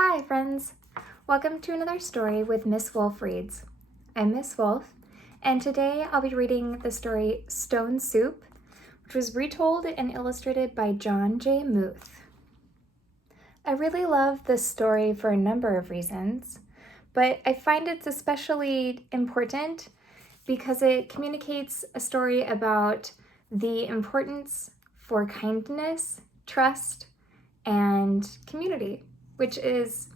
Hi, friends. Welcome to another story with Miss Wolf Reads. I'm Miss Wolf, and today I'll be reading the story Stone Soup, which was retold and illustrated by John J. Muth. I really love this story for a number of reasons, but I find it's especially important because it communicates a story about the importance for kindness, trust, and community, which is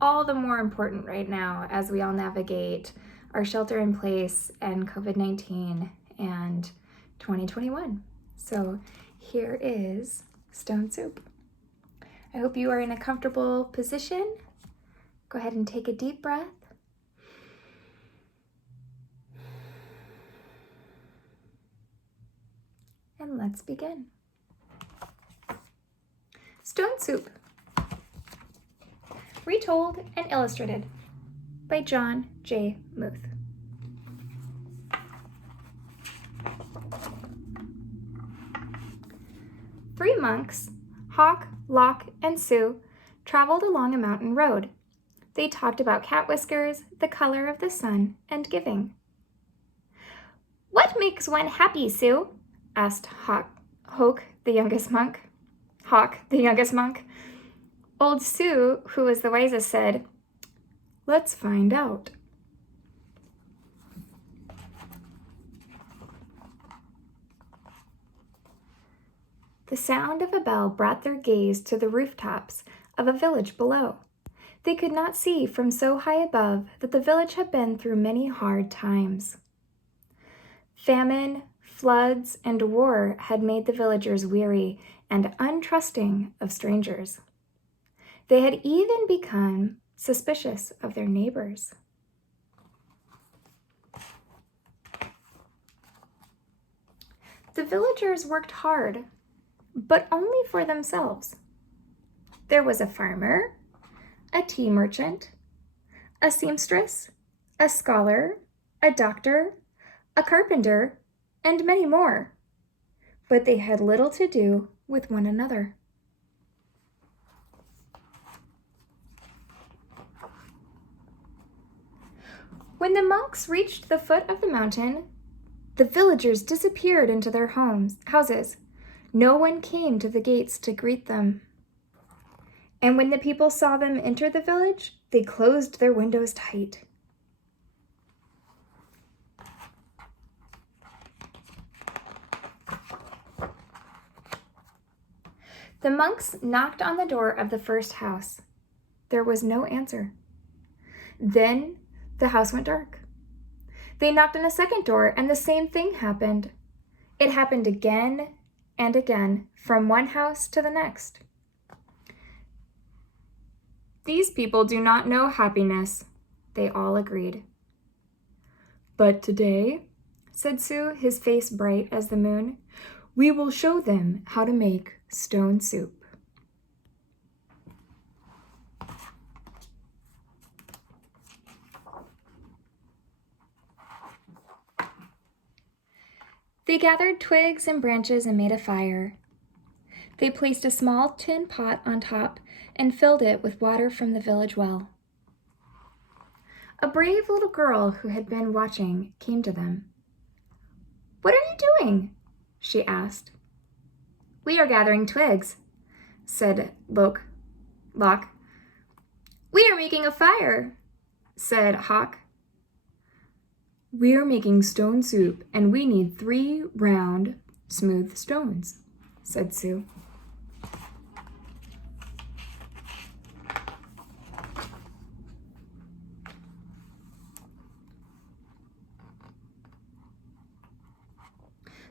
all the more important right now as we all navigate our shelter in place and COVID-19 and 2021. So here is Stone Soup. I hope you are in a comfortable position. Go ahead and take a deep breath. And let's begin. Stone Soup. Retold and illustrated by John J. Muth. Three monks, Hawk, Lock, and Sue, traveled along a mountain road. They talked about cat whiskers, the color of the sun, and giving. "What makes one happy, Sue?" asked Hawk, the youngest monk. Old Sue, who was the wisest, said, "Let's find out." The sound of a bell brought their gaze to the rooftops of a village below. They could not see from so high above that the village had been through many hard times. Famine, floods, and war had made the villagers weary and untrusting of strangers. They had even become suspicious of their neighbors. The villagers worked hard, but only for themselves. There was a farmer, a tea merchant, a seamstress, a scholar, a doctor, a carpenter, and many more, but they had little to do with one another. When the monks reached the foot of the mountain, the villagers disappeared into their houses. No one came to the gates to greet them. And when the people saw them enter the village, they closed their windows tight. The monks knocked on the door of the first house. There was no answer. Then the house went dark. They knocked on a second door, and the same thing happened. It happened again and again, from one house to the next. "These people do not know happiness," they all agreed. "But today," said Sue, his face bright as the moon, "we will show them how to make stone soup." They gathered twigs and branches and made a fire. They placed a small tin pot on top and filled it with water from the village well. A brave little girl who had been watching came to them. "What are you doing?" she asked. "We are gathering twigs," said Lock. "We are making a fire," said Hawk. "We are making stone soup, and we need 3 round, smooth stones," said Sue.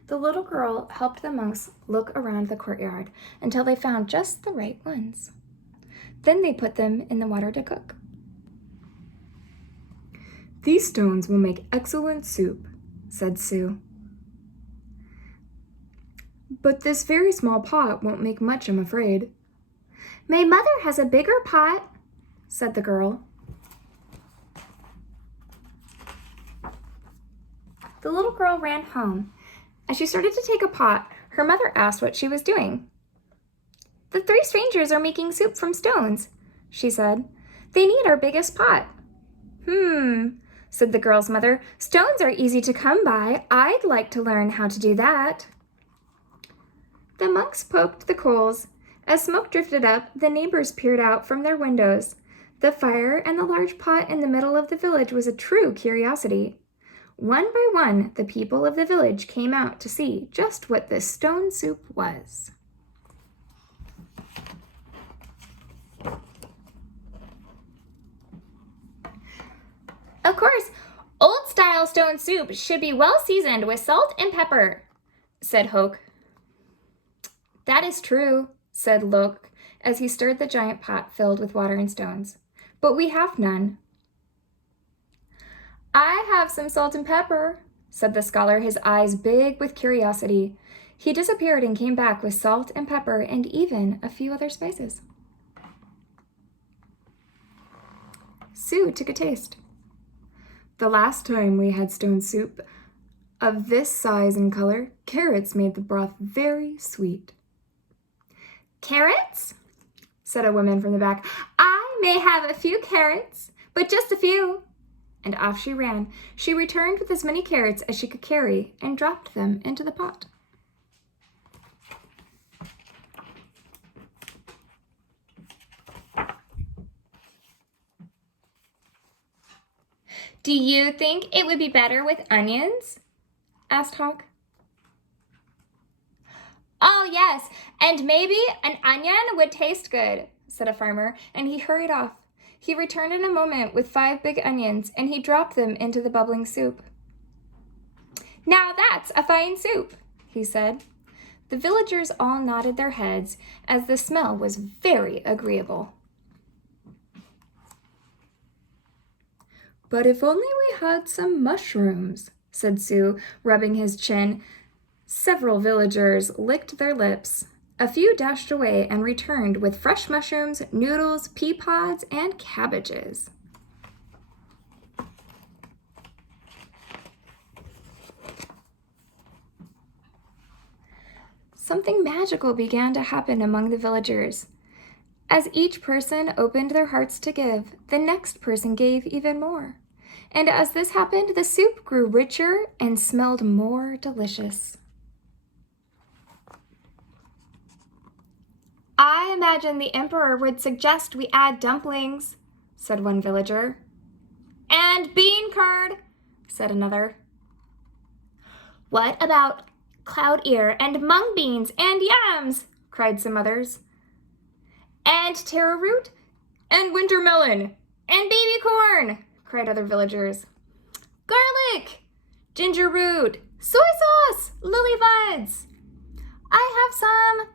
The little girl helped the monks look around the courtyard until they found just the right ones. Then they put them in the water to cook. "These stones will make excellent soup," said Sue. "But this very small pot won't make much, I'm afraid." "My mother has a bigger pot," said the girl. The little girl ran home. As she started to take a pot, her mother asked what she was doing. "The 3 strangers are making soup from stones. she said. "They need our biggest pot." Said the girl's mother. "Stones are easy to come by. I'd like to learn how to do that." The monks poked the coals. As smoke drifted up, the neighbors peered out from their windows. The fire and the large pot in the middle of the village was a true curiosity. One by one, the people of the village came out to see just what this stone soup was. "Of course, old-style stone soup should be well seasoned with salt and pepper," said Hoke. "That is true," said Loke, as he stirred the giant pot filled with water and stones. "But we have none." "I have some salt and pepper," said the scholar, his eyes big with curiosity. He disappeared and came back with salt and pepper and even a few other spices. Sue took a taste. "The last time we had stone soup of this size and color, carrots made the broth very sweet." "Carrots?" said a woman from the back. "I may have a few carrots, but just a few." And off she ran. She returned with as many carrots as she could carry and dropped them into the pot. "Do you think it would be better with onions?" asked Hawk. "Oh, yes, and maybe an onion would taste good," said a farmer, and he hurried off. He returned in a moment with 5 big onions, and he dropped them into the bubbling soup. "Now that's a fine soup," he said. The villagers all nodded their heads, as the smell was very agreeable. "But if only we had some mushrooms," said Sue, rubbing his chin. Several villagers licked their lips. A few dashed away and returned with fresh mushrooms, noodles, pea pods, and cabbages. Something magical began to happen among the villagers. As each person opened their hearts to give, the next person gave even more. And as this happened, the soup grew richer and smelled more delicious. "I imagine the emperor would suggest we add dumplings," said one villager. "And bean curd," said another. "What about cloud ear and mung beans and yams?" cried some others. "And taro root and winter melon and baby corn," cried other villagers. "Garlic, ginger root, soy sauce, lily buds. I have some,"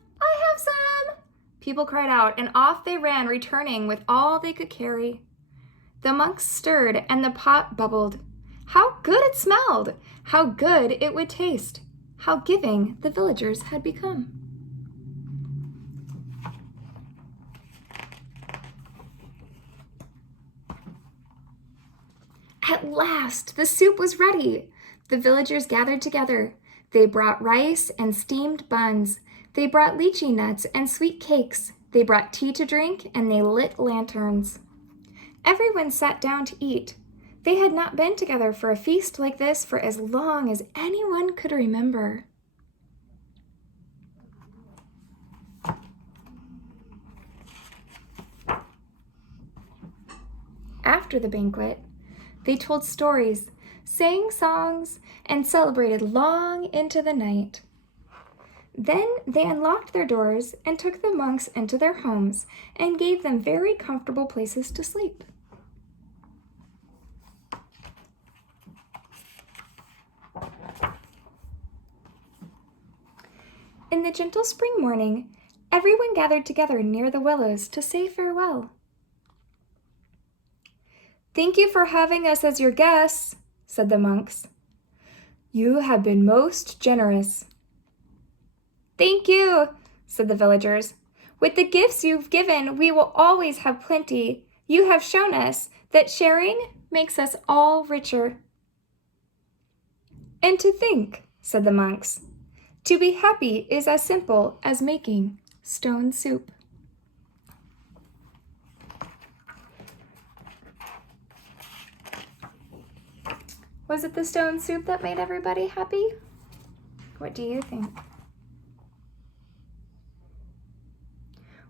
people cried out, and off they ran, returning with all they could carry. The monks stirred, and the pot bubbled. How good it smelled! How good it would taste! How giving the villagers had become! At last, the soup was ready. The villagers gathered together. They brought rice and steamed buns. They brought lychee nuts and sweet cakes. They brought tea to drink, and they lit lanterns. Everyone sat down to eat. They had not been together for a feast like this for as long as anyone could remember. After the banquet, they told stories, sang songs, and celebrated long into the night. Then they unlocked their doors and took the monks into their homes and gave them very comfortable places to sleep. In the gentle spring morning, everyone gathered together near the willows to say farewell. "Thank you for having us as your guests," said the monks. "You have been most generous." "Thank you," said the villagers. "With the gifts you've given, we will always have plenty. You have shown us that sharing makes us all richer." "And to think," said the monks, "to be happy is as simple as making stone soup." Was it the stone soup that made everybody happy? What do you think?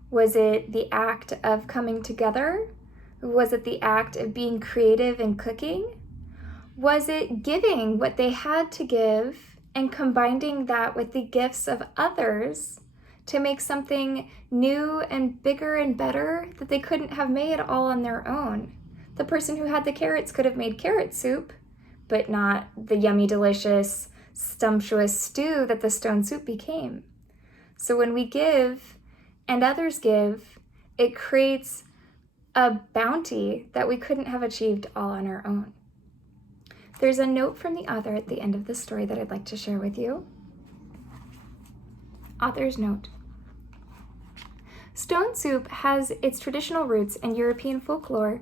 Was it the act of coming together? Was it the act of being creative and cooking? Was it giving what they had to give and combining that with the gifts of others to make something new and bigger and better that they couldn't have made all on their own? The person who had the carrots could have made carrot soup, but not the yummy, delicious, sumptuous stew that the stone soup became. So when we give and others give, it creates a bounty that we couldn't have achieved all on our own. There's a note from the author at the end of the story that I'd like to share with you. Author's note. Stone soup has its traditional roots in European folklore.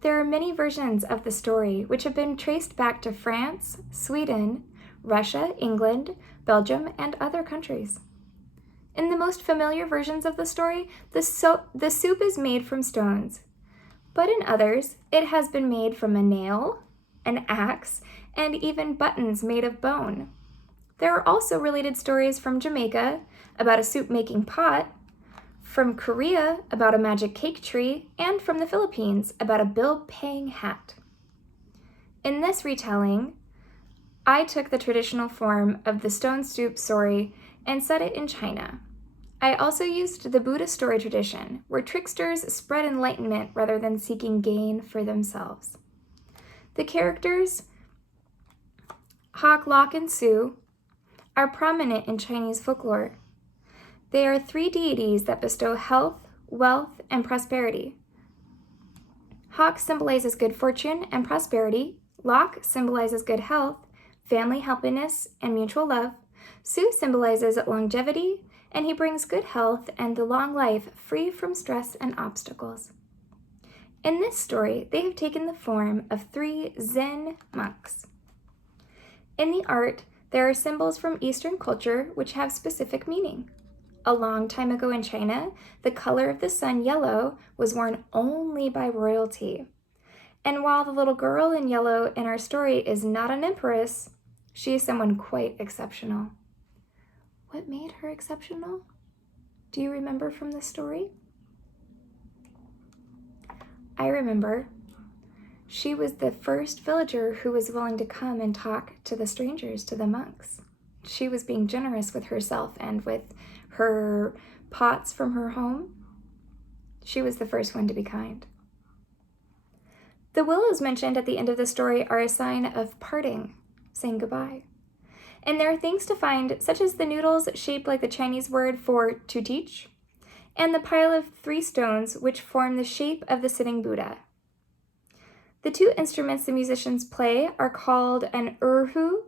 There are many versions of the story which have been traced back to France, Sweden, Russia, England, Belgium, and other countries. In the most familiar versions of the story, the soup is made from stones, but in others, it has been made from a nail, an axe, and even buttons made of bone. There are also related stories from Jamaica about a soup-making pot, from Korea about a magic cake tree, and from the Philippines about a bill-paying hat. In this retelling, I took the traditional form of the stone soup story and set it in China. I also used the Buddhist story tradition, where tricksters spread enlightenment rather than seeking gain for themselves. The characters, Hawk, Lock, and Sue, are prominent in Chinese folklore. They are three deities that bestow health, wealth, and prosperity. Hawk symbolizes good fortune and prosperity. Lock symbolizes good health, family happiness, and mutual love. Sue symbolizes longevity, and he brings good health and the long life free from stress and obstacles. In this story, they have taken the form of 3 Zen monks. In the art, there are symbols from Eastern culture which have specific meaning. A long time ago in China, the color of the sun, yellow, was worn only by royalty. And while the little girl in yellow in our story is not an empress, she is someone quite exceptional. What made her exceptional? Do you remember from the story? I remember. She was the first villager who was willing to come and talk to the strangers, to the monks. She was being generous with herself and with her pots from her home. She was the first one to be kind. The willows mentioned at the end of the story are a sign of parting, saying goodbye. And there are things to find, such as the noodles shaped like the Chinese word for to teach, and the pile of 3 stones which form the shape of the sitting Buddha. The 2 instruments the musicians play are called an erhu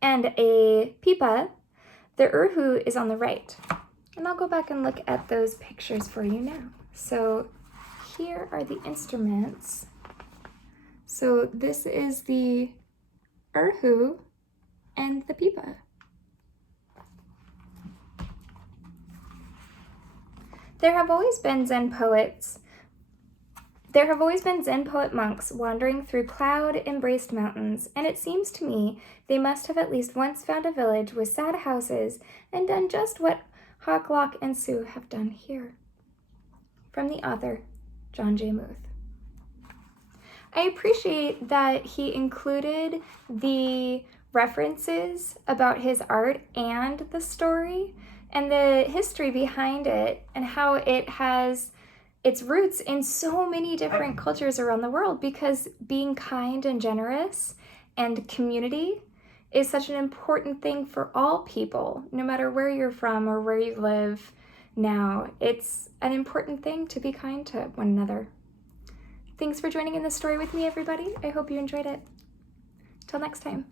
and a pipa. The erhu is on the right. And I'll go back and look at those pictures for you now. So here are the instruments. So this is the erhu and the pipa. There have always been Zen poet monks wandering through cloud-embraced mountains, and it seems to me they must have at least once found a village with sad houses and done just what Hawk, Lock, and Sue have done here. From the author, John J. Muth. I appreciate that he included the references about his art and the story and the history behind it and how it has its roots in so many different cultures around the world, because being kind and generous and community is such an important thing for all people, no matter where you're from or where you live now. It's an important thing to be kind to one another. Thanks for joining in this story with me, everybody. I hope you enjoyed it. Till next time.